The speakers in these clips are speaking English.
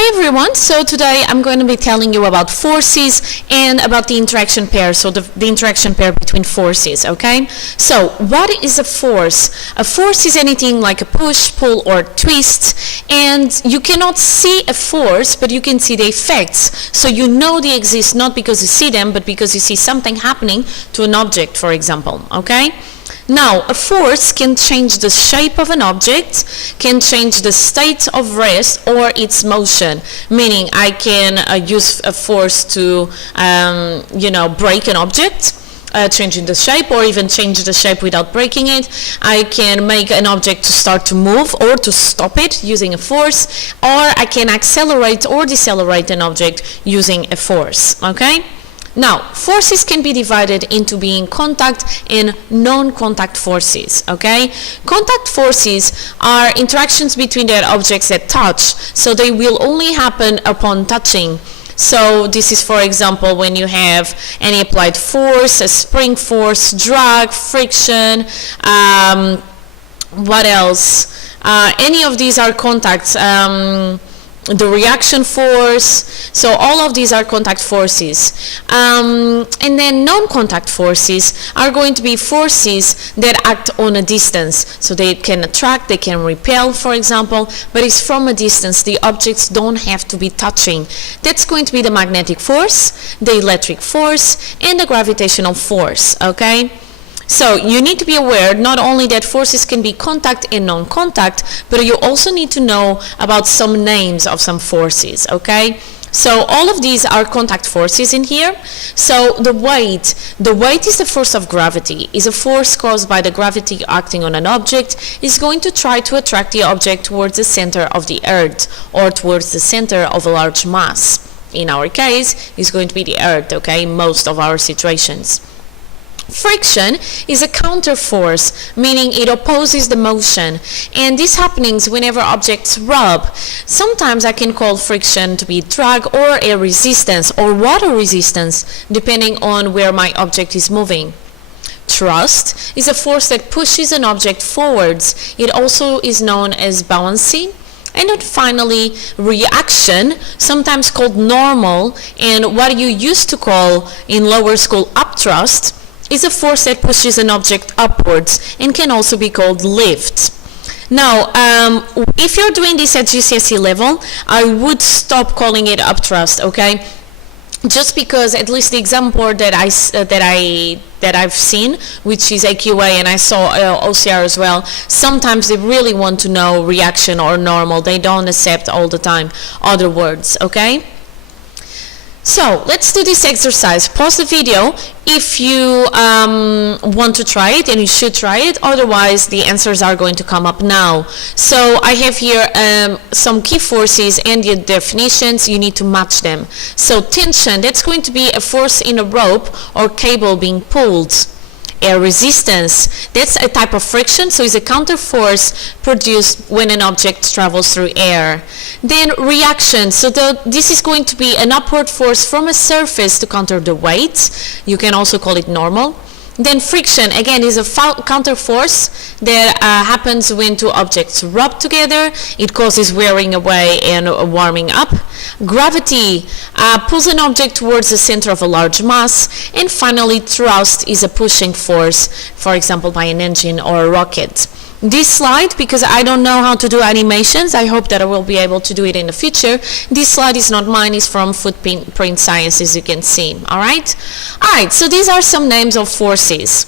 Hey everyone, so today I'm going to be telling you about forces and about the interaction pair, so the interaction pair between forces, okay? So what is a force? A force is anything like a push, pull, or twist, and you cannot see a force, but you can see the effects. So you know they exist not because you see them, but because you see something happening to an object, for example, okay? Now, a force can change the shape of an object, can change the state of rest or its motion, meaning I can use a force to, break an object, changing the shape, or even change the shape without breaking it. I can make an object to start to move or to stop it using a force, or I can accelerate or decelerate an object using a force, okay? Now, forces can be divided into being contact and non-contact forces, okay? Contact forces are interactions between their objects that touch, so they will only happen upon touching. So this is, for example, when you have any applied force, a spring force, drag, friction, what else? Any of these are contacts. The reaction force, so all of these are contact forces. And then non-contact forces are going to be forces that act on a distance. So they can attract, they can repel, for example, but it's from a distance. The objects don't have to be touching. That's going to be the magnetic force, the electric force, and the gravitational force, okay? So you need to be aware not only that forces can be contact and non-contact, but you also need to know about some names of some forces, okay? So all of these are contact forces in here. So the weight is the force of gravity, is a force caused by the gravity acting on an object, is going to try to attract the object towards the center of the earth or towards the center of a large mass. In our case, it's going to be the earth, okay, most of our situations. Friction is a counter force, meaning it opposes the motion, and this happens whenever objects rub. Sometimes I can call friction to be drag or air resistance or water resistance, depending on where my object is moving. Thrust is a force that pushes an object forwards. It also is known as balancing. And then finally, reaction, sometimes called normal, and what you used to call in lower school upthrust, is a force that pushes an object upwards and can also be called lift. Now, if you're doing this at GCSE level, I would stop calling it upthrust, okay? Just because at least the exam board that I've seen, which is AQA, and I saw OCR as well, sometimes they really want to know reaction or normal. They don't accept all the time other words, okay? So let's do this exercise. Pause the video if you want to try it, and you should try it. Otherwise, the answers are going to come up now. So I have here some key forces and the definitions. You need to match them. So tension, that's going to be a force in a rope or cable being pulled. Air resistance, that's a type of friction, so it's a counter force produced when an object travels through air. Then reaction, so this is going to be an upward force from a surface to counter the weight. You can also call it normal. Then friction, again, is a counter force that happens when two objects rub together. It causes wearing away and warming up. Gravity pulls an object towards the center of a large mass. And finally, thrust is a pushing force, for example, by an engine or a rocket. This slide, because I don't know how to do animations, I hope that I will be able to do it in the future. This slide is not mine, it's from Footprint Science, as you can see. Alright, so these are some names of forces.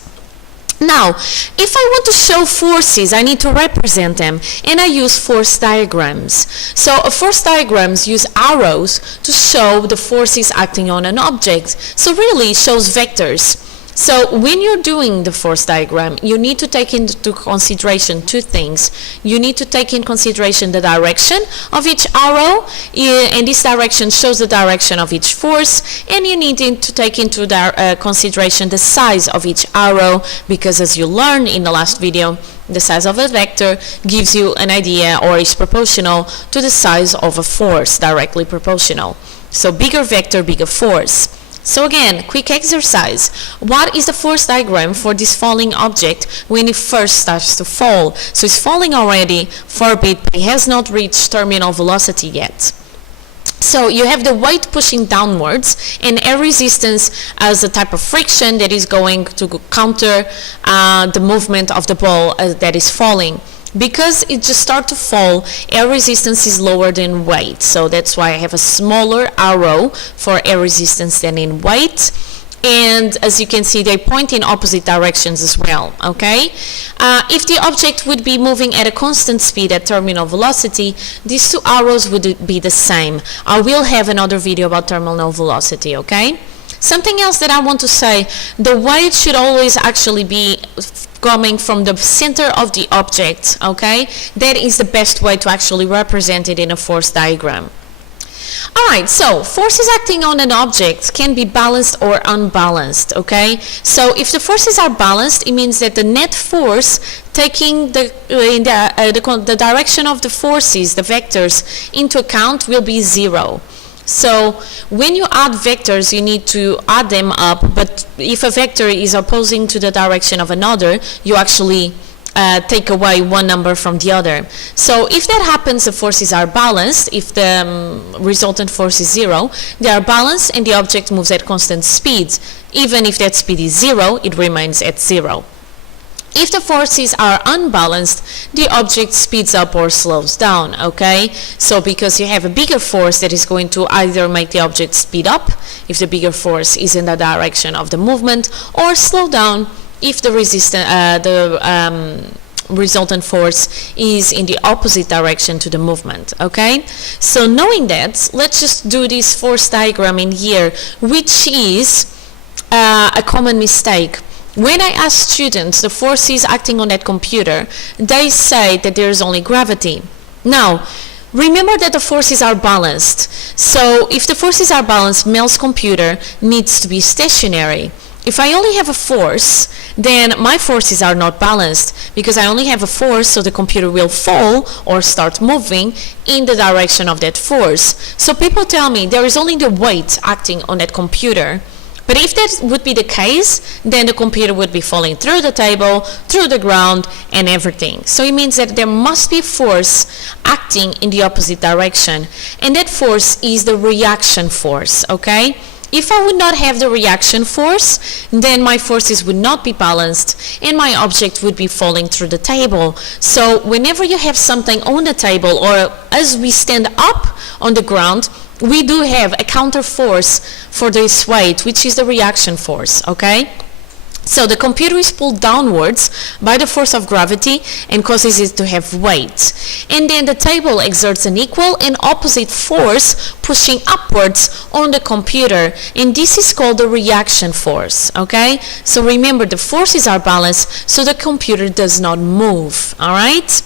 Now, if I want to show forces, I need to represent them, and I use force diagrams. So force diagrams use arrows to show the forces acting on an object. So really it shows vectors. So when you're doing the force diagram, you need to take into consideration two things. You need to take in consideration the direction of each arrow, and this direction shows the direction of each force, and you need to take into consideration the size of each arrow, because as you learned in the last video, the size of a vector gives you an idea, or is proportional to the size of a force, directly proportional. So bigger vector, bigger force. So again, quick exercise. What is the force diagram for this falling object when it first starts to fall? So it's falling already for a bit, but it has not reached terminal velocity yet. So you have the weight pushing downwards and air resistance as a type of friction that is going to counter the movement of the ball that is falling. Because it just starts to fall, air resistance is lower than weight. So that's why I have a smaller arrow for air resistance than in weight. And as you can see, they point in opposite directions as well, okay? If the object would be moving at a constant speed at terminal velocity, these two arrows would be the same. I will have another video about terminal velocity, okay? Something else that I want to say, the weight should always actually be coming from the center of the object, okay? That is the best way to actually represent it in a force diagram. Alright, so forces acting on an object can be balanced or unbalanced, okay? So if the forces are balanced, it means that the net force taking the direction of the forces, the vectors, into account will be 0. So when you add vectors, you need to add them up, but if a vector is opposing to the direction of another, you actually take away one number from the other. So if that happens, the forces are balanced. If the resultant force is 0, they are balanced and the object moves at constant speed. Even if that speed is 0, it remains at 0. If the forces are unbalanced, the object speeds up or slows down, okay? So because you have a bigger force that is going to either make the object speed up, if the bigger force is in the direction of the movement, or slow down if the resultant force is in the opposite direction to the movement, okay? So knowing that, let's just do this force diagram in here, which is a common mistake. When I ask students the forces acting on that computer, they say that there is only gravity. Now, remember that the forces are balanced. So if the forces are balanced, Mel's computer needs to be stationary. If I only have a force, then my forces are not balanced because I only have a force, so the computer will fall or start moving in the direction of that force. So people tell me there is only the weight acting on that computer. But if that would be the case, then the computer would be falling through the table, through the ground, and everything. So it means that there must be force acting in the opposite direction. And that force is the reaction force, okay? If I would not have the reaction force, then my forces would not be balanced and my object would be falling through the table. So whenever you have something on the table or as we stand up on the ground, we do have a counter force for this weight, which is the reaction force, okay? So the computer is pulled downwards by the force of gravity and causes it to have weight. And then the table exerts an equal and opposite force pushing upwards on the computer. And this is called the reaction force, okay? So remember, the forces are balanced, so the computer does not move, all right?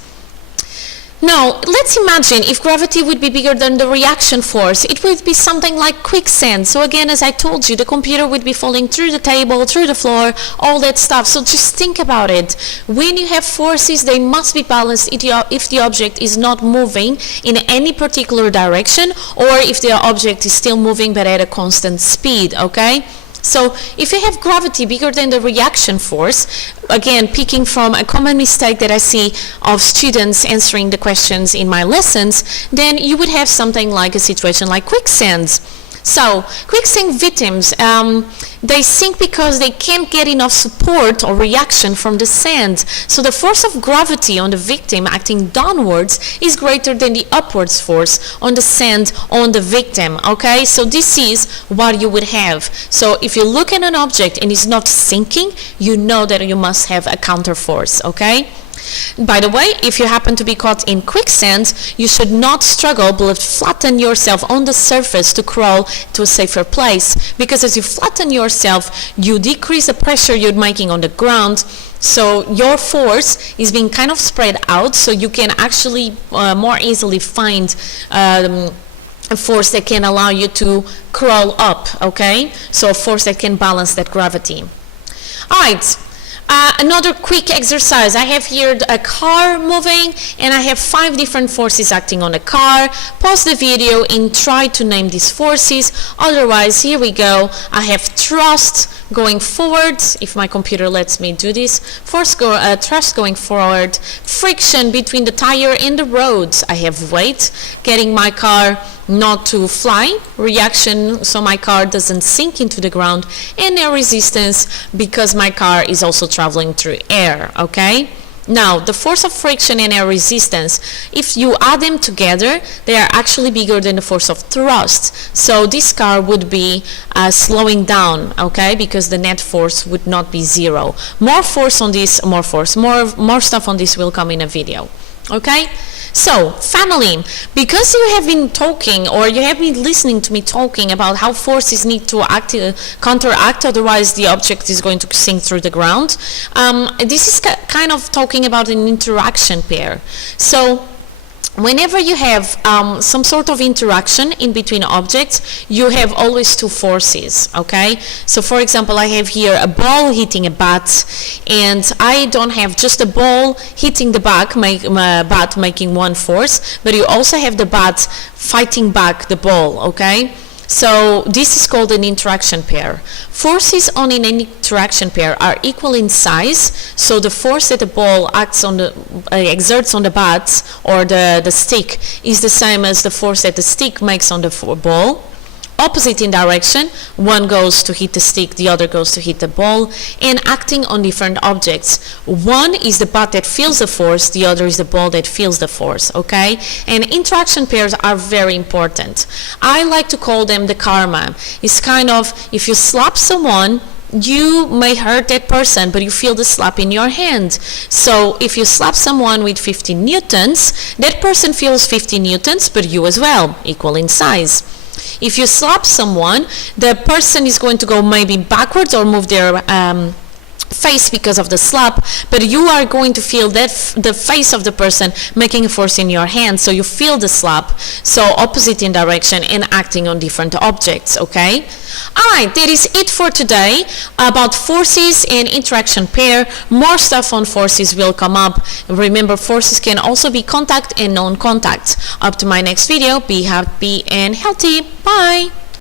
Now, let's imagine if gravity would be bigger than the reaction force. It would be something like quicksand. So again, as I told you, the computer would be falling through the table, through the floor, all that stuff. So just think about it. When you have forces, they must be balanced if the object is not moving in any particular direction, or if the object is still moving but at a constant speed, okay? So if you have gravity bigger than the reaction force, again, picking from a common mistake that I see of students answering the questions in my lessons, then you would have something like a situation like quicksand. So quicksand victims, they sink because they can't get enough support or reaction from the sand. So the force of gravity on the victim acting downwards is greater than the upwards force on the sand on the victim, okay? So this is what you would have. So if you look at an object and it's not sinking, you know that you must have a counter force, okay? By the way, if you happen to be caught in quicksand, you should not struggle but flatten yourself on the surface to crawl to a safer place, because as you flatten yourself, you decrease the pressure you're making on the ground, so your force is being kind of spread out, so you can actually more easily find a force that can allow you to crawl up, okay? So a force that can balance that gravity. All right. Another quick exercise. I have here a car moving and I have 5 different forces acting on the car. Pause the video and try to name these forces. Otherwise, here we go. I have thrust going forward, if my computer lets me do this. Thrust going forward. Friction between the tire and the road. I have weight getting my car not to fly, reaction so my car doesn't sink into the ground, and air resistance because my car is also traveling through air, okay? Now, the force of friction and air resistance, if you add them together, they are actually bigger than the force of thrust. So this car would be slowing down, okay, because the net force would not be zero. More force on this, more stuff on this will come in a video, okay? So, family, because you have been talking or you have been listening to me talking about how forces need to counteract, otherwise the object is going to sink through the ground, this is kind of talking about an interaction pair. So, whenever you have some sort of interaction in between objects, you have always two forces, okay? So for example, I have here a ball hitting a bat, and I don't have just a ball hitting the bat making one force, but you also have the bat fighting back the ball, okay? So this is called an interaction pair. Forces on an interaction pair are equal in size, so the force that the ball exerts on the bat or the stick is the same as the force that the stick makes on the ball. Opposite in direction, one goes to hit the stick, the other goes to hit the ball, and acting on different objects. One is the bat that feels the force, the other is the ball that feels the force, okay? And interaction pairs are very important. I like to call them the karma. It's kind of, if you slap someone, you may hurt that person, but you feel the slap in your hand. So if you slap someone with 50 newtons, that person feels 50 newtons, but you as well, equal in size. If you slap someone, the person is going to go maybe backwards or move their face because of the slap, but you are going to feel that the face of the person making a force in your hand, so you feel the slap. So opposite in direction and acting on different objects, okay? Alright, that is it for today about forces and interaction pair. More stuff on forces will come up. Remember, forces can also be contact and non-contact. Up to my next video, be happy and healthy. Bye!